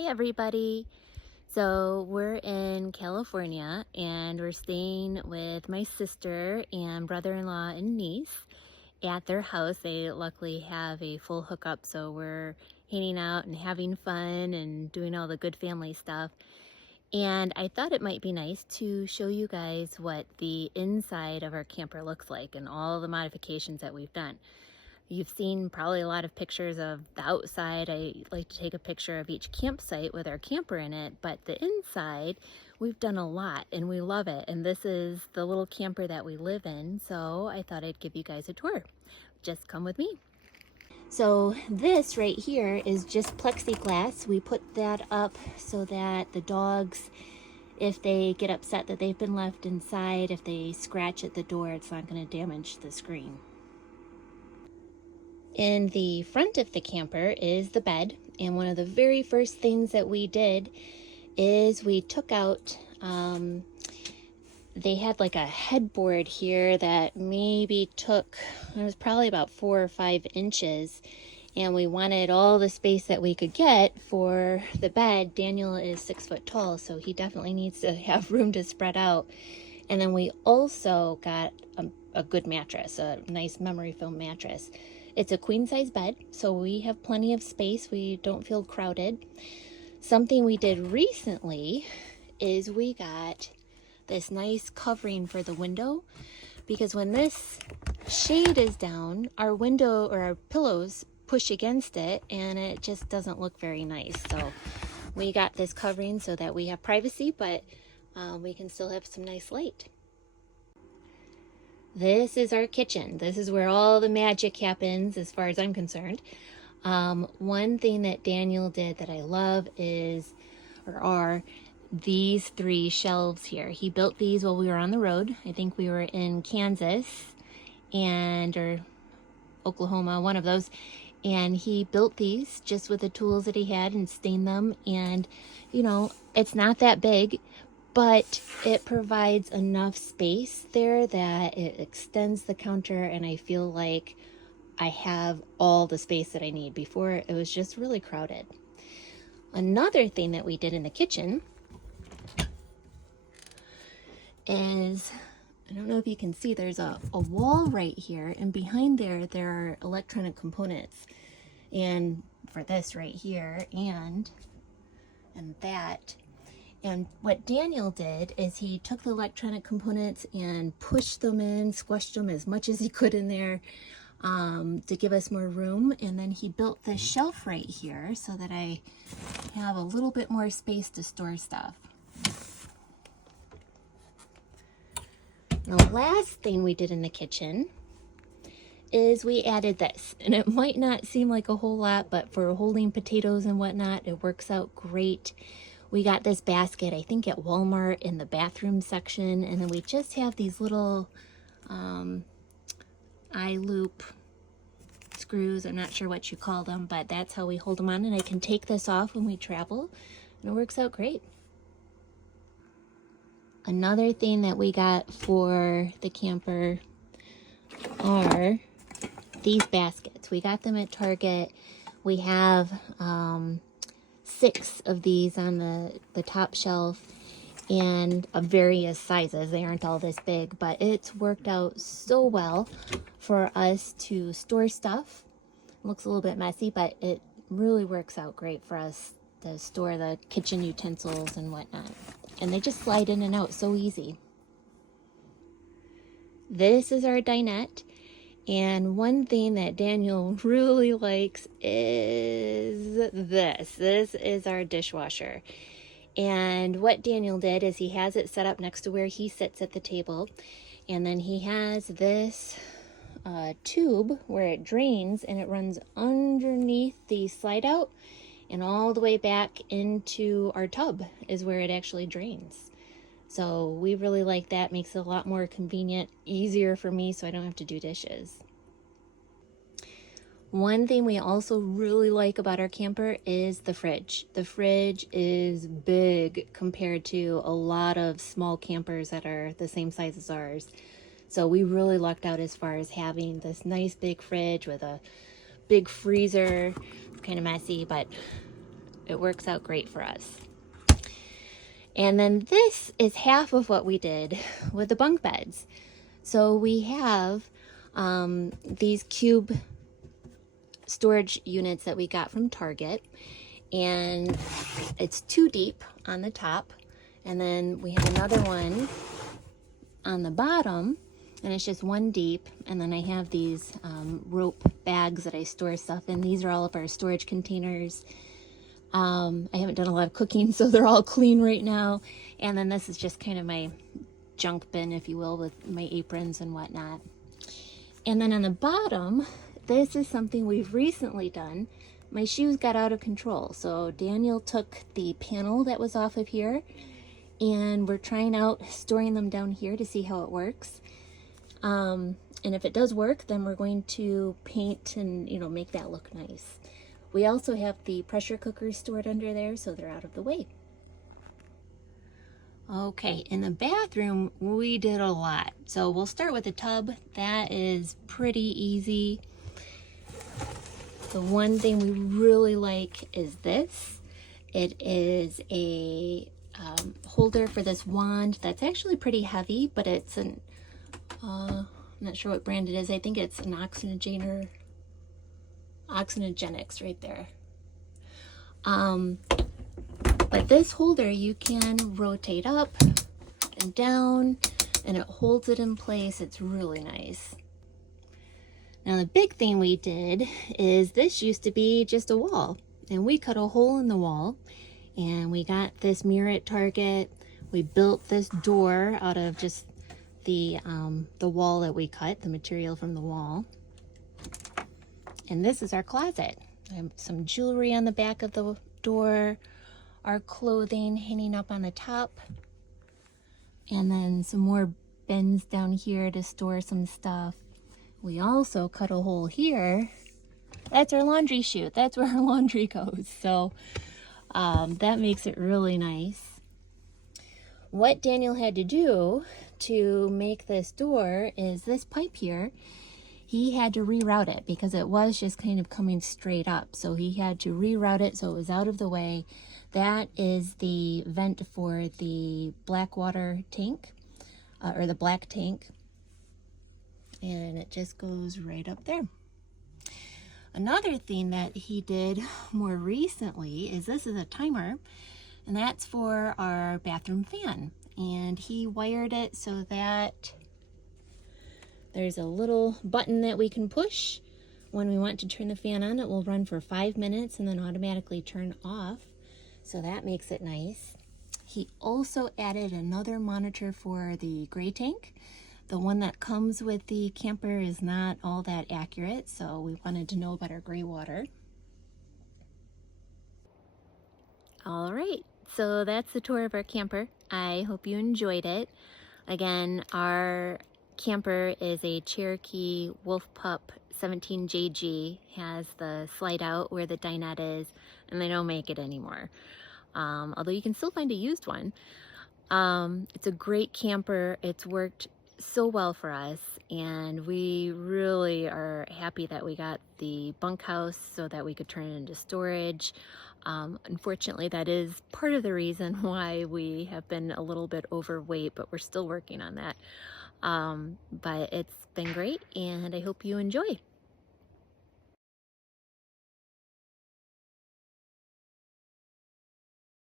Hi everybody. So we're in California and we're staying with my sister and brother-in-law and niece at their house. They luckily have a full hookup, so we're hanging out and having fun and doing all the good family stuff. And I thought it might be nice to show you guys what the inside of our camper looks like and all the modifications that we've done. You've seen probably a lot of pictures of the outside. I like to take a picture of each campsite with our camper in it, but the inside, we've done a lot and we love it. And this is the little camper that we live in, so I thought I'd give you guys a tour. Just come with me. So this right here is just plexiglass. We put that up so that the dogs, if they get upset that they've been left inside, if they scratch at the door, it's not going to damage the screen. In the front of the camper is the bed, and one of the very first things that we did is we took out, they had like a headboard here that maybe took, it was probably about 4 or 5 inches, and we wanted all the space that we could get for the bed. Daniel is 6 foot tall, so he definitely needs to have room to spread out. And then we also got a good mattress, a nice memory foam mattress. It's a queen size bed, so we have plenty of space. We don't feel crowded. Something we did recently is we got this nice covering for the window, because when this shade is down, our window or our pillows push against it and it just doesn't look very nice. So we got this covering so that we have privacy, but we can still have some nice light. This is our kitchen. This is where all the magic happens as far as I'm concerned. One thing that Daniel did that I love are these 3 shelves here. He built these while we were on the road. I think we were in Kansas or Oklahoma, one of those. And he built these just with the tools that he had and stained them. And, you know, it's not that big, but it provides enough space there that it extends the counter, and I feel like I have all the space that I need. Before, it was just really crowded. Another thing that we did in the kitchen is, I don't know if you can see, there's a wall right here, and behind there are electronic components. And for this right here and that. And what Daniel did is he took the electronic components and pushed them in, squished them as much as he could in there to give us more room. And then he built this shelf right here so that I have a little bit more space to store stuff. The last thing we did in the kitchen is we added this. And it might not seem like a whole lot, but for holding potatoes and whatnot, it works out great. We got this basket, I think at Walmart, in the bathroom section, and then we just have these little eye loop screws. I'm not sure what you call them, but that's how we hold them on, and I can take this off when we travel, and it works out great. Another thing that we got for the camper are these baskets. We got them at Target. We have 6 of these on the top shelf, and of various sizes. They aren't all this big, but it's worked out so well for us to store stuff. It looks a little bit messy, but it really works out great for us to store the kitchen utensils and whatnot. And they just slide in and out so easy. This is our dinette. And one thing that Daniel really likes is this. This is our dishwasher. And what Daniel did is he has it set up next to where he sits at the table. And then he has this tube where it drains, and it runs underneath the slide out and all the way back into our tub is where it actually drains. So we really like that. Makes it a lot more convenient, easier for me, so I don't have to do dishes. One thing we also really like about our camper is the fridge. The fridge is big compared to a lot of small campers that are the same size as ours. So we really lucked out as far as having this nice big fridge with a big freezer. It's kind of messy, but it works out great for us. And then this is half of what we did with the bunk beds. So we have these cube storage units that we got from Target, and it's 2 deep on the top, and then we have another one on the bottom, and it's just 1 deep. And then I have these rope bags that I store stuff in. These are all of our storage containers. I haven't done a lot of cooking, so they're all clean right now. And then this is just kind of my junk bin, if you will, with my aprons and whatnot. And then on the bottom, this is something we've recently done. My shoes got out of control, so Daniel took the panel that was off of here, and we're trying out storing them down here to see how it works. And if it does work, then we're going to paint and, you know, make that look nice. We also have the pressure cookers stored under there, so they're out of the way. Okay, in the bathroom, we did a lot. So we'll start with the tub. That is pretty easy. The one thing we really like is this. It is a holder for this wand that's actually pretty heavy, but it's an, I'm not sure what brand it is. I think it's an Oxygenics right there. But this holder you can rotate up and down, and it holds it in place. It's really nice. Now the big thing we did is this used to be just a wall, and we cut a hole in the wall, and we got this mirror at Target. We built this door out of just the wall that we cut, the material from the wall. And this is our closet. I have some jewelry on the back of the door, our clothing hanging up on the top, and then some more bins down here to store some stuff. We also cut a hole here. That's our laundry chute. That's where our laundry goes. So that makes it really nice. What Daniel had to do to make this door is this pipe here. He had to reroute it because it was just kind of coming straight up. So he had to reroute it so it was out of the way. That is the vent for the black water tank, or the black tank. And it just goes right up there. Another thing that he did more recently is this is a timer, and that's for our bathroom fan. And he wired it so that there's a little button that we can push. When we want to turn the fan on, it will run for 5 minutes and then automatically turn off. So that makes it nice. He also added another monitor for the gray tank. The one that comes with the camper is not all that accurate, so we wanted to know about our gray water. All right, so that's the tour of our camper. I hope you enjoyed it. Again, our camper is a Cherokee Wolf Pup 17JG, has the slide out where the dinette is, and they don't make it anymore. Although you can still find a used one. It's a great camper. It's worked so well for us, and we really are happy that we got the bunkhouse so that we could turn it into storage. Unfortunately, that is part of the reason why we have been a little bit overweight, but we're still working on that. But it's been great, and I hope you enjoy.